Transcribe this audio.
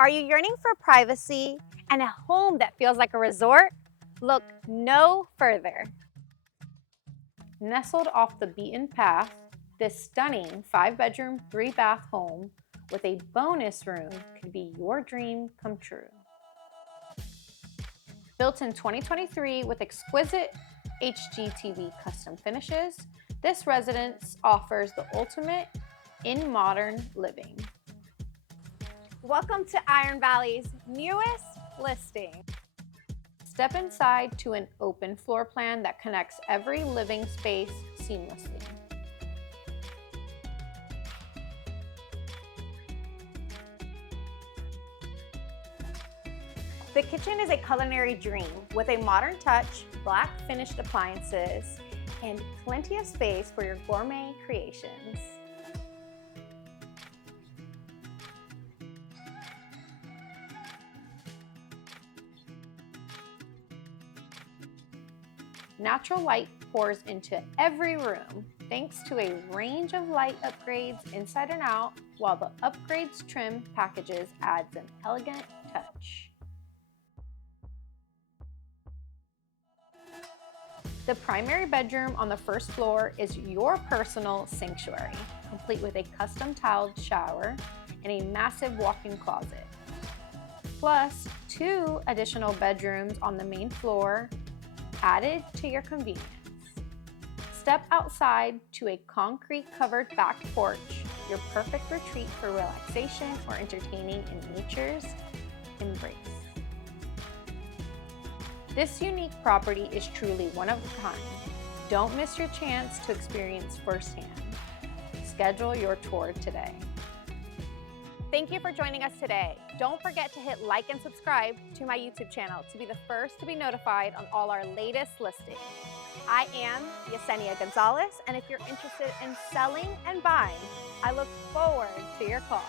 Are you yearning for privacy and a home that feels like a resort? Look no further. Nestled off the beaten path, this stunning 5-bedroom, 3-bath home with a bonus room could be your dream come true. Built in 2023 with exquisite HGTV custom finishes, this residence offers the ultimate in modern living. Welcome to Iron Valley's newest listing. Step inside to an open floor plan that connects every living space seamlessly. The kitchen is a culinary dream with a modern touch, black finished appliances, and plenty of space for your gourmet creations. Natural light pours into every room thanks to a range of light upgrades inside and out, while the upgrades trim packages adds an elegant touch. The primary bedroom on the first floor is your personal sanctuary, complete with a custom tiled shower and a massive walk-in closet. Plus, 2 additional bedrooms on the main floor added to your convenience. Step outside to a concrete-covered back porch, your perfect retreat for relaxation or entertaining in nature's embrace. This unique property is truly one of a kind. Don't miss your chance to experience firsthand. Schedule your tour today. Thank you for joining us today. Don't forget to hit like and subscribe to my YouTube channel to be the first to be notified on all our latest listings. I am Yesenia Gonzalez, and if you're interested in selling and buying, I look forward to your call.